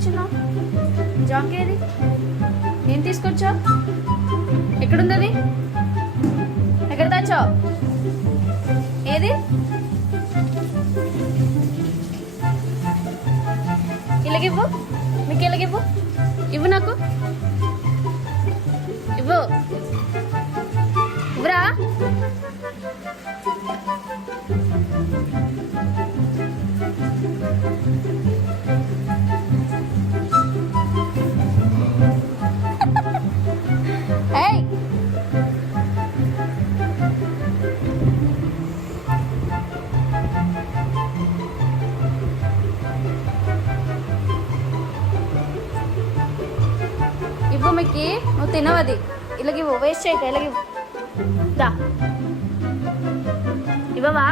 తెచ్చున్నావు? జాంకి ఏది? ఏం తీసుకొచ్చావు? ఎక్కడుంది అది? ఎక్కడ తెచ్చావు? ఏది? ఇలాగివ్వు, మీకు ఇలాగివ్వు, ఇవ్వు నాకు, ఇవ్వు, ఇవ్వరా? ఏయ్, ఇవ్వు మిక్కి, నువ్వు తినవది. ఇలాగివ్వు, వేస్ట్ చేయక, ఇలాగివ్వు. దా, ఇవ్వవా?